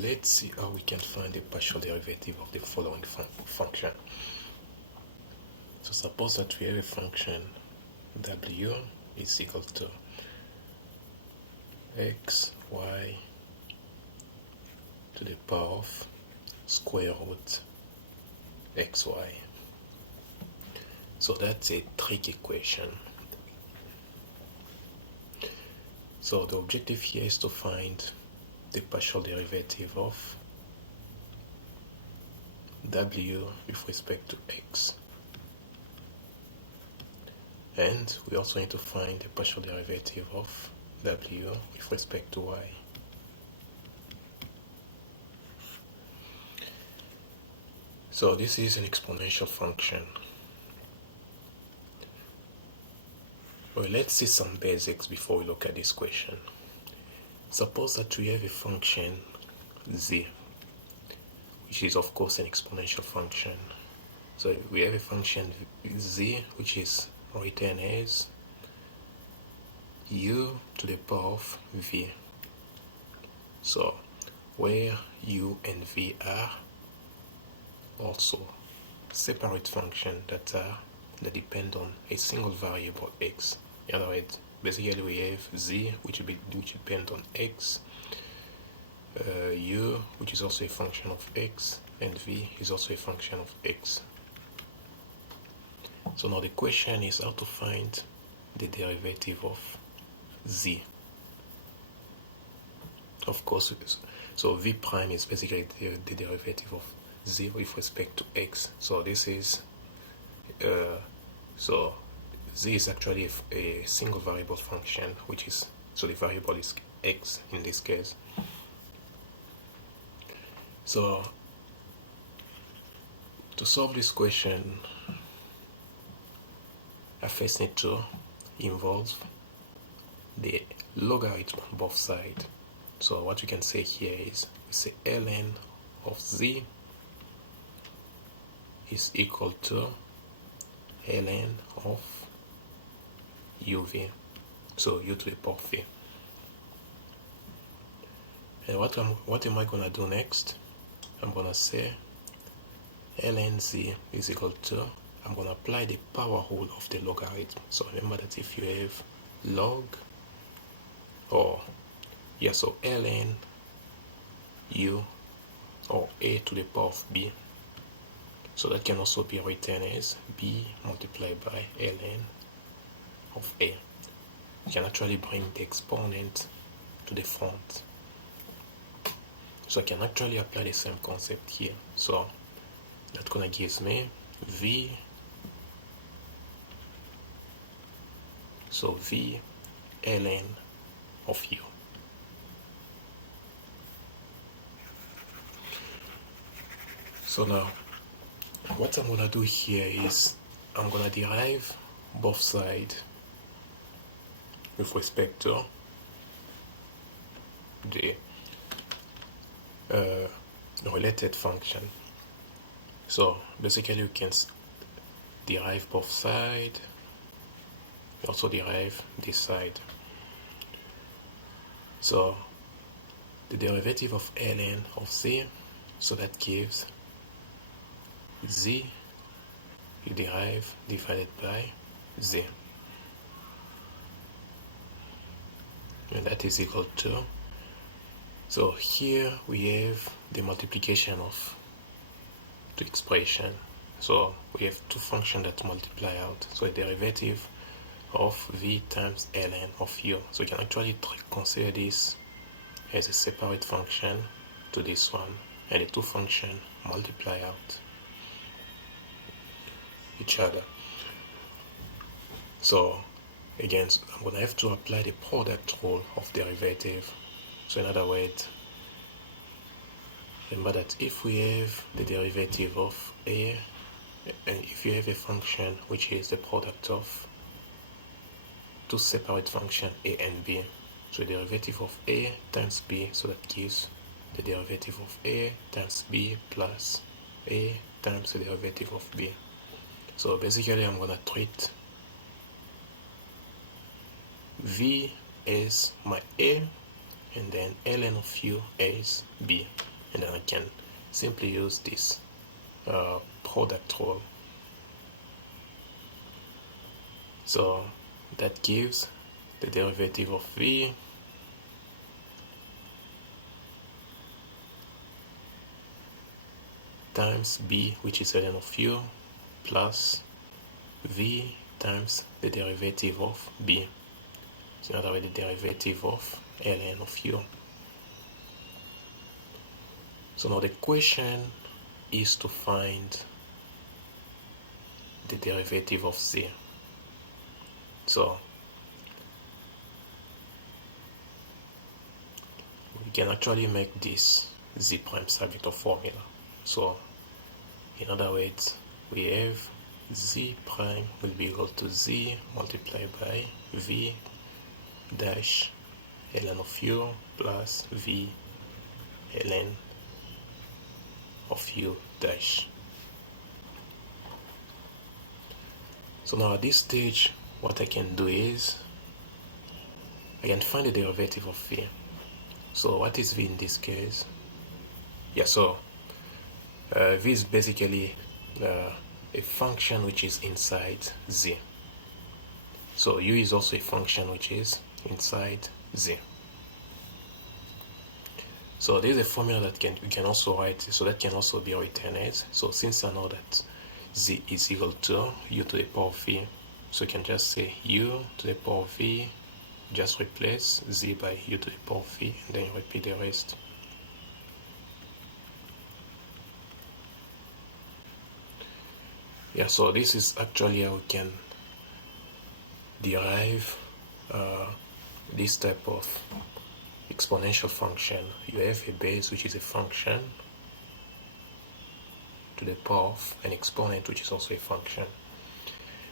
let's see how we can find the partial derivative of the following function. So suppose that we have a function w is equal to x, y to the power of square root xy. So that's a trig equation. So the objective here is to find the partial derivative of w with respect to x. And we also need to find the partial derivative of w with respect to y. So this is an exponential function. Well, let's see some basics before we look at this question. Suppose that we have a function z, which is of course an exponential function. So we have a function z, which is written as u to the power of v. So where u and v are also separate functions that depend on a single variable x. In other words, basically we have z which depends on x, u which is also a function of x, and v is also a function of x. So now the question is how to find the derivative of z. Of course, so v prime is basically the derivative of z with respect to x. So this is so z is actually a single variable function, which is, so the variable is x in this case. So to solve this question, I first need to involve the logarithm on both sides. So what we can say here is, we say ln of z is equal to ln of uv, so u to the power of v. And what am I going to do next? I'm going to say ln z is equal to, I'm going to apply the power rule of the logarithm. So remember that if you have log, so ln u or a to the power of b, so that can also be written as b multiplied by ln of a. You can actually bring the exponent to the front. So I can actually apply the same concept here. So that's gonna give me v, so v ln of u. So now what I'm gonna do here is I'm gonna derive both sides with respect to the related function. So basically we can derive both sides, also derive this side. So the derivative of ln of z, so that gives z you derive divided by z, and that is equal to, so here we have the multiplication of two expressions. So we have two functions that multiply out, so a derivative of v times ln of u. So we can actually consider this as a separate function to this one, and the two functions multiply out each other. So again, I'm going to have to apply the product rule of derivative. So in other words, remember that if we have the derivative of a, and if you have a function which is the product of two separate functions a and b, so the derivative of a times b, so that gives the derivative of a times b plus a times the derivative of b. So basically I'm going to treat v as my a, and then ln of u as b. and then I can simply use this product rule. So that gives the derivative of v times b, which is ln of u, plus v times the derivative of b. So in other words, the derivative of ln of u. So now the question is to find the derivative of z. So we can actually make this z prime subject of formula. So in other words, we have z prime will be equal to z multiplied by v dash ln of u plus v ln of u dash. So now at this stage, what I can do is I can find the derivative of v. So what is v in this case? Yeah, so v is basically a function which is inside z. So u is also a function which is inside z. So there's a formula that we can also write, so that can also be written as, so since I know that z is equal to u to the power of v, so you can just say u to the power of v, just replace z by u to the power of v, and then you repeat the rest. Yeah, so this is actually how we can derive this type of exponential function. You have a base which is a function to the power of an exponent which is also a function.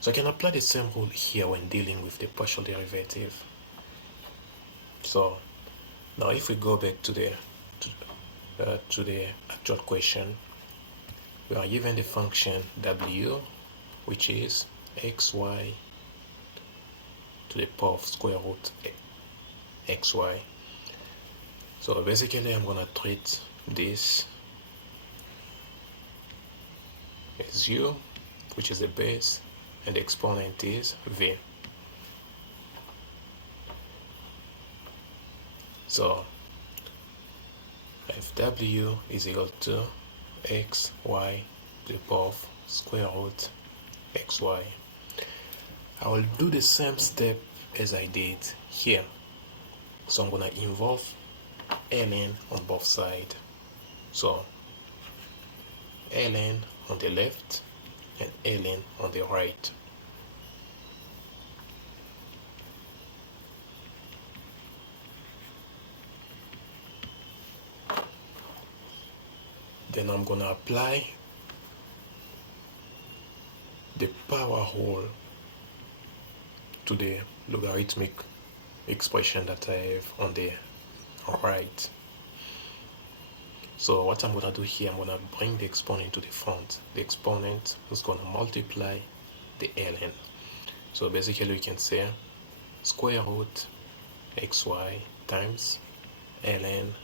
So I can apply the same rule here when dealing with the partial derivative. So now if we go back to the actual question, we are given the function w, which is xy to the power of square root xy. So basically I'm gonna treat this as u, which is the base, and the exponent is v. So if w is equal to xy to the power of square root xy, I will do the same step as I did here. So I'm gonna involve ln on both sides. So ln on the left and ln on the right. Then I'm gonna apply the power rule to the logarithmic expression that I have on the right. So what I'm gonna do here, I'm gonna bring the exponent to the front. The exponent is gonna multiply the ln. So basically we can say square root xy times ln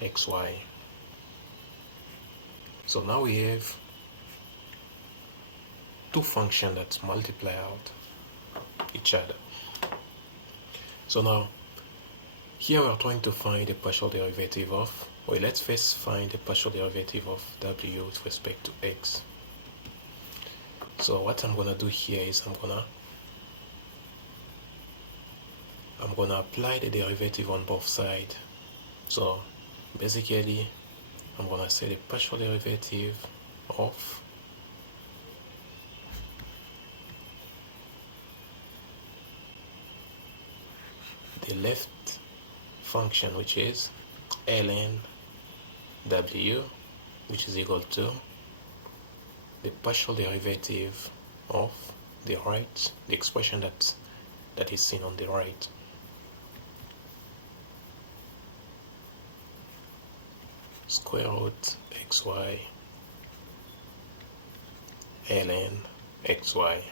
xy. So now we have two functions that multiply out each other. So now here we are trying to find the partial derivative of, well, let's first find the partial derivative of w with respect to x. So what I'm gonna do here is I'm gonna apply the derivative on both sides. So basically I'm gonna say the partial derivative of the left function, which is ln w, which is equal to the partial derivative of the right, the expression that is seen on the right. Square root xy ln xy.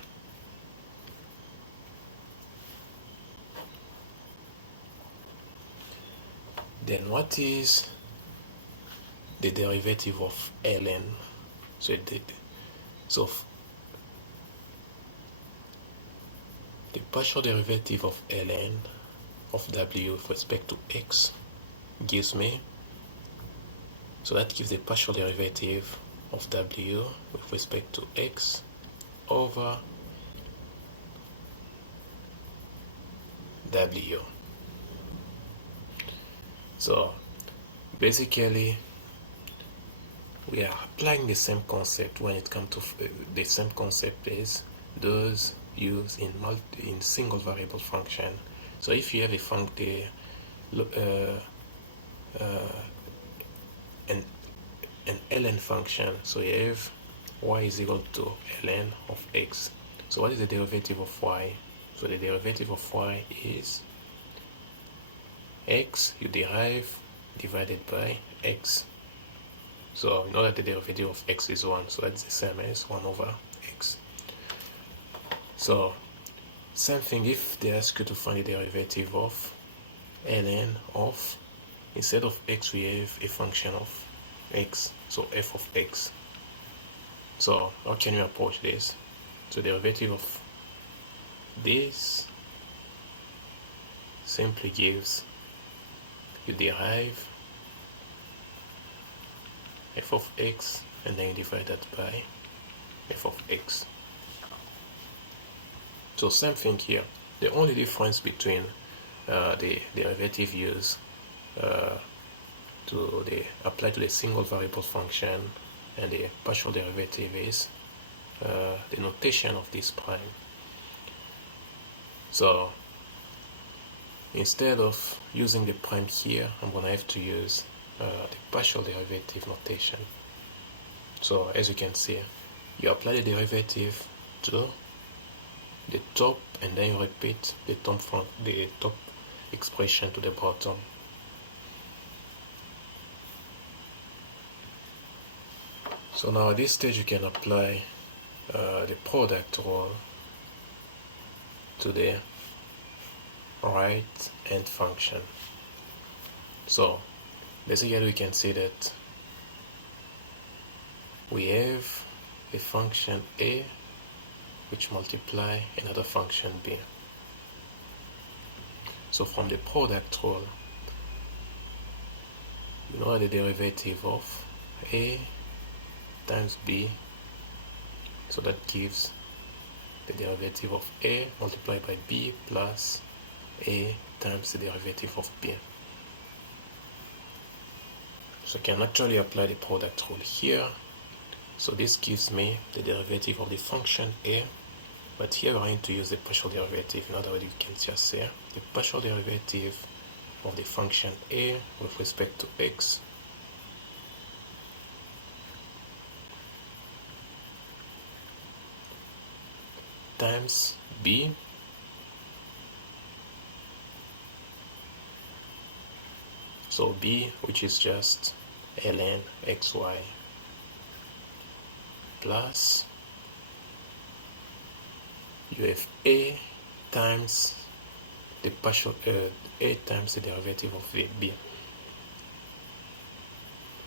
Then what is the derivative of ln? So the partial derivative of ln of w with respect to x gives me, so that gives the partial derivative of w with respect to x over w. So basically we are applying the same concept when it comes to the same concept is those used in single variable function. So if you have an ln function, so you have y is equal to ln of x. So what is the derivative of y? So the derivative of y is x, you derive, divided by x. So you know that the derivative of x is 1, so that's the same as 1 over x. So same thing if they ask you to find the derivative of ln of, instead of x we have a function of x, so f of x. So how can you approach this? So derivative of this simply gives, you derive f of x and then you divide that by f of x. So same thing here. The only difference between the derivative used to apply to the single variable function and the partial derivative is the notation of this prime. So instead of using the prime here, I'm going to have to use the partial derivative notation. So as you can see, you apply the derivative to the top and then you repeat the top expression to the bottom. So now at this stage you can apply the product rule to the right hand function. So basically we can see that we have a function a which multiply another function b. So from the product rule, you know the derivative of a times b, so that gives the derivative of a multiplied by b plus a times the derivative of b. So I can actually apply the product rule here. So this gives me the derivative of the function a, but here we're going to use the partial derivative. In other words, you can just say the partial derivative of the function a with respect to x times b so b, which is just ln xy, plus you have a times the partial a times the derivative of b.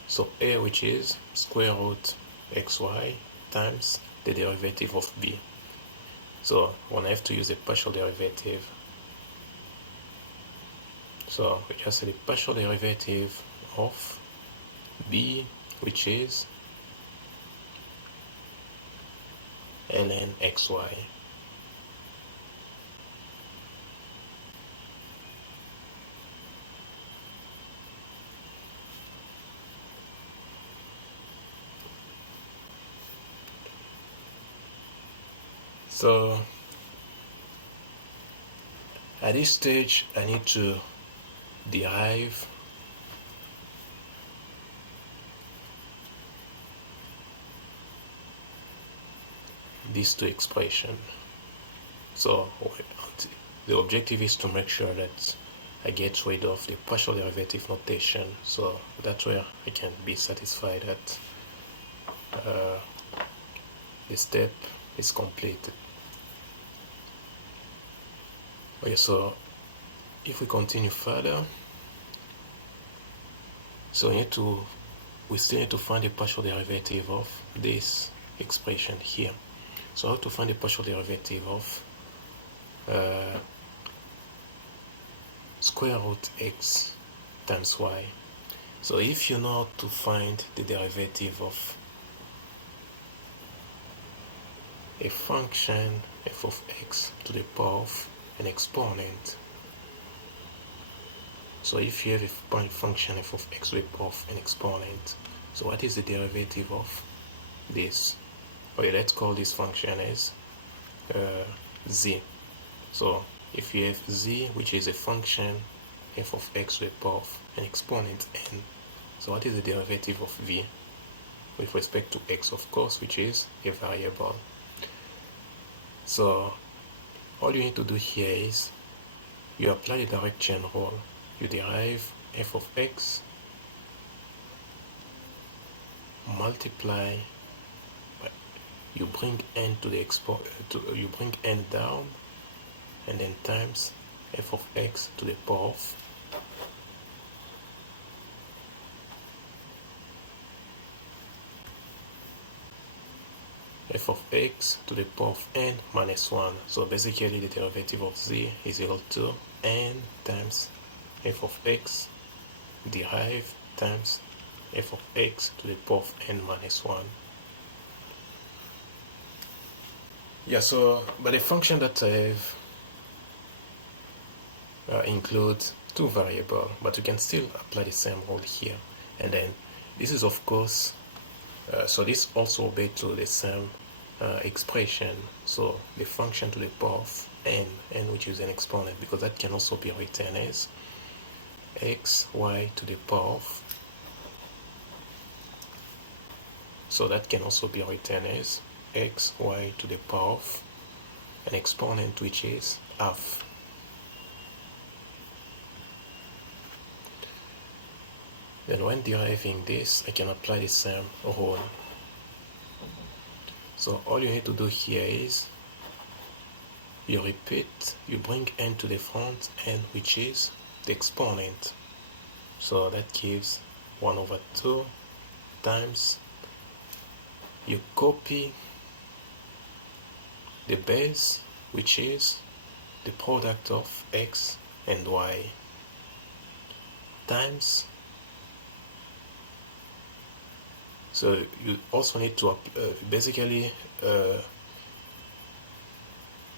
So a, which is square root xy times the derivative of b. So when I have to use a partial derivative, so we just say the partial derivative of b, which is ln xy. So at this stage I need to derive these two expressions. So the objective is to make sure that I get rid of the partial derivative notation, so that's where I can be satisfied that the step is completed. Okay, so if we continue further, So we still need to find the partial derivative of this expression here. So how to find the partial derivative of square root x times y? So if you know how to find the derivative of a function f of x to the power of an exponent, so if you have a function f of x to the power of an exponent, so what is the derivative of this? Okay, let's call this function as z. So if you have z, which is a function f of x to the power of an exponent n, so what is the derivative of v with respect to x, of course, which is a variable? So all you need to do here is you apply the direct chain rule. You derive f of x, multiply, you bring n to the you bring n down, and then times f of x to the power of f of x to the power of n minus 1. So basically the derivative of z is equal to n times f of x derived times f of x to the power of n minus 1. Yeah, so but the function that I have includes two variables, but you can still apply the same rule here. And then this is, of course, so this also obeys to the same expression. So the function to the power of n, which is an exponent, because that can also be written as xy to the power of, so that can also be written as xy to the power of an exponent, which is half. Then when deriving this, I can apply the same rule. So all you need to do here is you repeat, you bring n to the front, n which is the exponent. So that gives 1 over 2 times, you copy the base, which is the product of x and y, times, so you also need to basically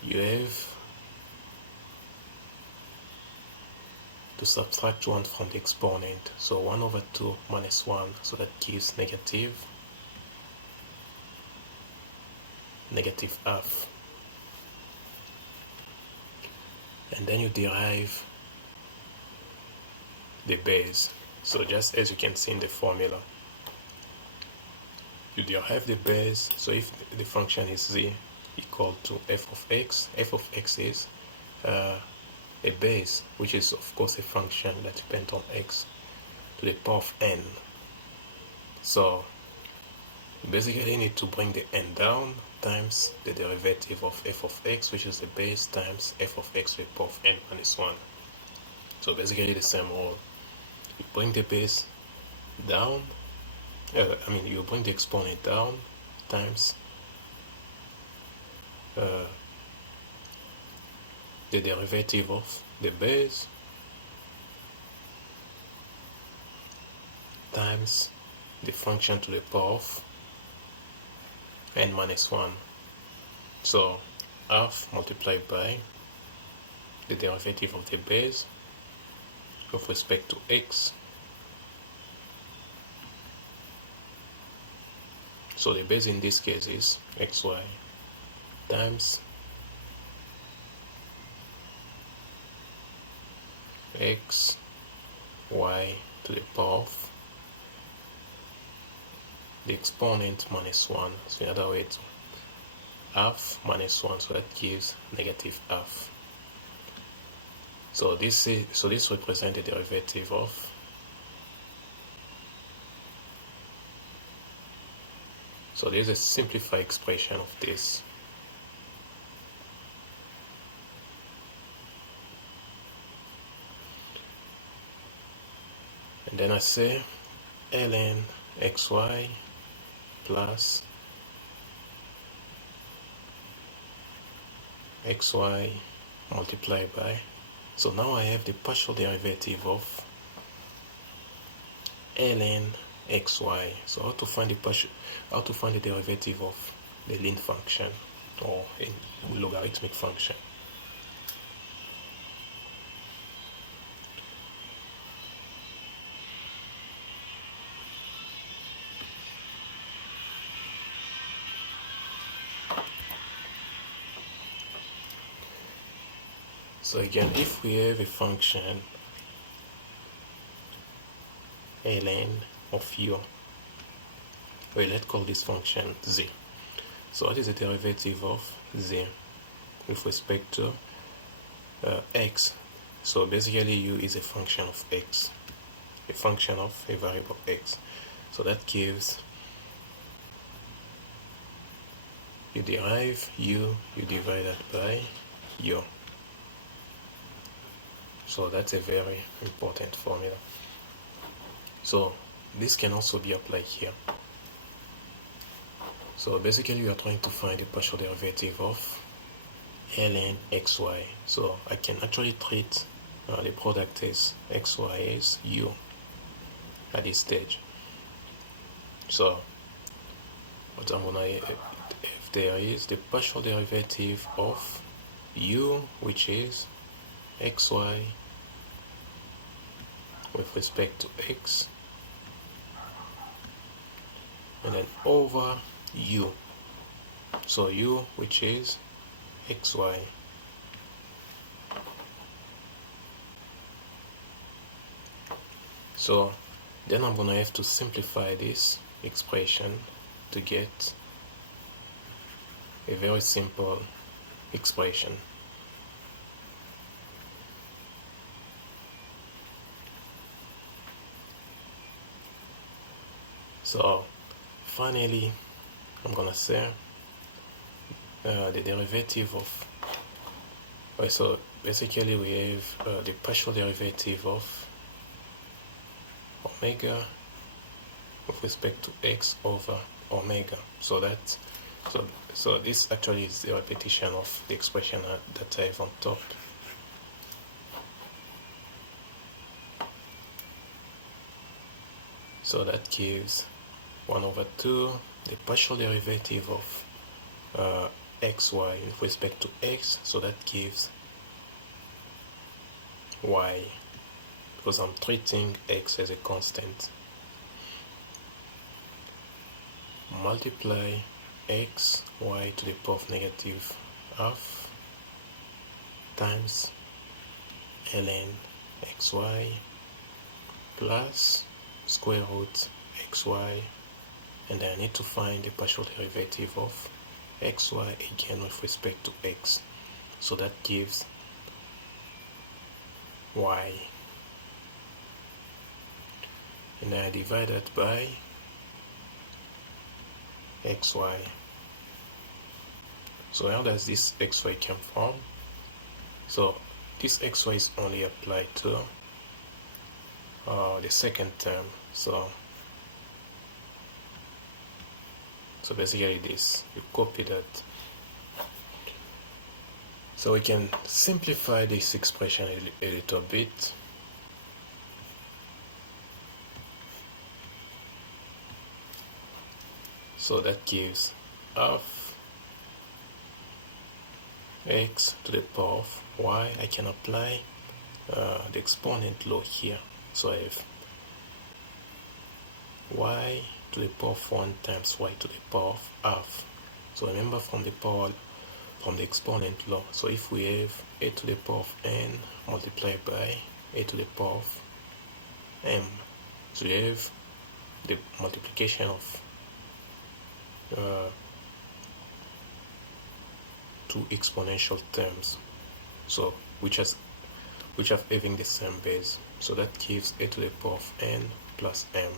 you have to subtract 1 from the exponent, so 1 over 2 minus 1, so that gives negative half. And then you derive the base. So just as you can see in the formula, you derive the base. So if the function is z equal to f of x is a base, which is of course a function that depends on x to the power of n. So you basically need to bring the n down times the derivative of f of x, which is the base, times f of x to the power of n minus 1. So basically the same rule. You bring the base down, you bring the exponent down times the derivative of the base times the function to the power of n minus 1. So half multiplied by the derivative of the base with respect to x. So the base in this case is xy times x y to the power of the exponent minus 1. So in other words, half minus 1, so that gives negative half. So this represents the derivative of, so there's a simplified expression of this. And then I say ln xy plus xy multiplied by, so now I have the partial derivative of ln xy. So how to find the derivative of the line function or a logarithmic function? So again, if we have a function ln of u, well, let's call this function z. So what is the derivative of z with respect to x? So basically u is a function of x, a function of a variable x. So that gives, you derive u, you divide that by u. So that's a very important formula. So this can also be applied here. So basically we are trying to find the partial derivative of ln xy. So I can actually treat the product as xy as u at this stage. So what I'm gonna, if there is the partial derivative of u, which is xy with respect to x, and then over u, so u, which is xy, so then I'm gonna have to simplify this expression to get a very simple expression. So finally I'm gonna say the derivative of, so basically we have the partial derivative of omega with respect to x over omega. So that, so this actually is the repetition of the expression that I have on top. So that gives 1 over 2, the partial derivative of xy with respect to x, so that gives y, because I'm treating x as a constant, multiply x y to the power of negative half times ln xy plus square root xy, and I need to find the partial derivative of xy again with respect to x, so that gives y, and I divide that by xy. So where does this xy come from? So this xy is only applied to the second term. So basically this, you copy that. So we can simplify this expression a little bit. So that gives half x to the power of y. I can apply the exponent law here. So I have y to the power of 1 times y to the power of half. So remember from the exponent law. So if we have a to the power of n multiplied by a to the power of m, so we have the multiplication of two exponential terms, so which have having the same base. So that gives a to the power of n plus m.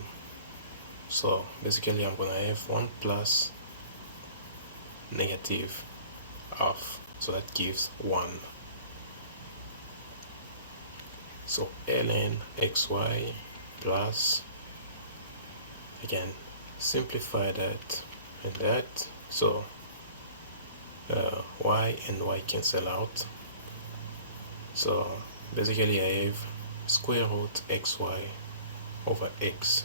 So basically I'm gonna have 1 plus negative half, so that gives 1. So ln xy plus I can simplify that and that. So y and y cancel out. So basically I have square root xy over x.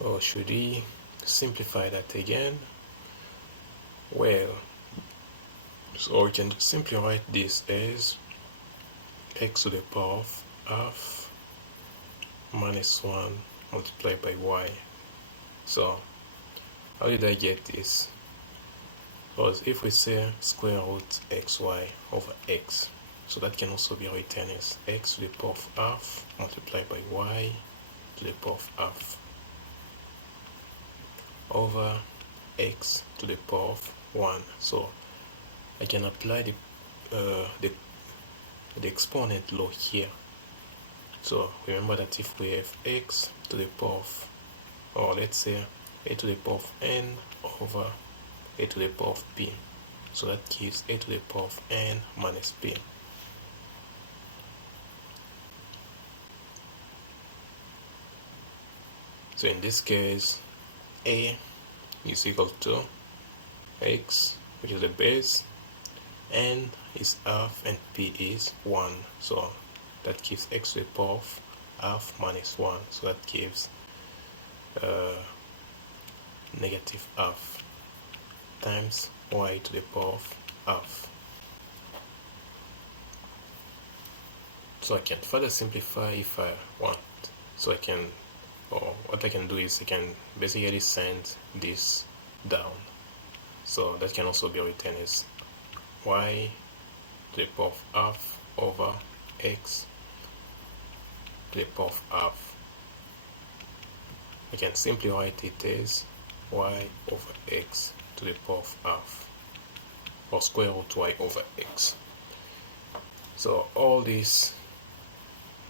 Or should we simplify that again? Well, so we can simply write this as x to the power of half minus 1 multiplied by y. So how did I get this? Because if we say square root xy over x, so that can also be written as x to the power of half multiplied by y to the power of half over x to the power of 1. So I can apply the exponent law here. So remember that if we have x to the power of, or let's say a to the power of n over a to the power of p, so that gives a to the power of n minus p. So in this case, a is equal to x, which is the base, n is half, and p is 1. So that gives x to the power of half minus 1. So that gives negative half times y to the power of half. So I can further simplify if I want. So I can, or what I can do is I can basically send this down. So that can also be written as y to the power of half over x to the power of half. I can simply write it as y over x to the power of half, or square root y over x. So all this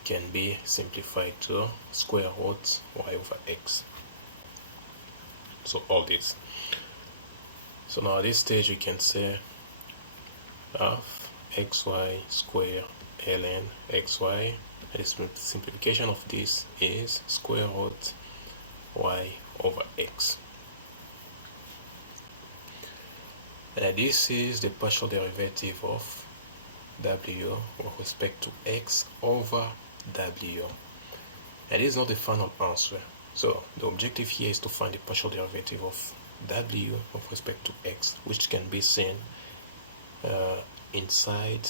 can be simplified to square root y over x. So all this. So now at this stage we can say half xy square ln xy, and the simplification of this is square root y over x. And this is the partial derivative of w with respect to x over w. And this is not the final answer. So the objective here is to find the partial derivative of w with respect to x, which can be seen inside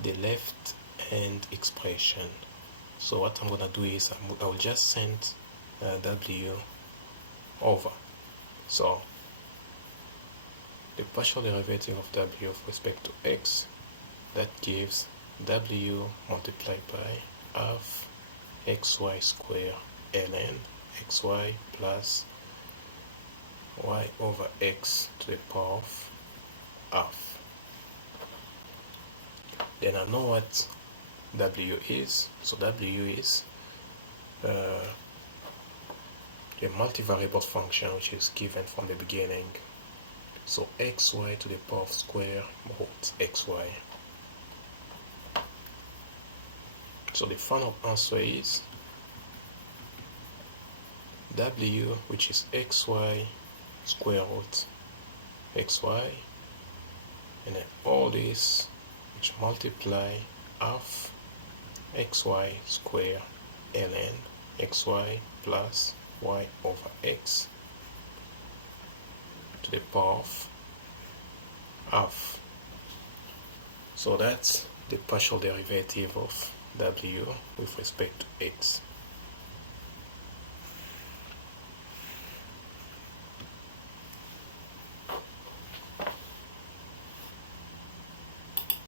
the left hand expression. So what I'm gonna do is I will just send w over. So the partial derivative of w with respect to x, that gives w multiplied by half xy square ln xy plus y over x to the power of half. Then I know what w is. So w is the multivariable function which is given from the beginning. So xy to the power of square root xy. So the final answer is w, which is xy square root xy, and then all this which multiply half xy square ln xy plus y over x to the power of half. So that's the partial derivative of w with respect to x.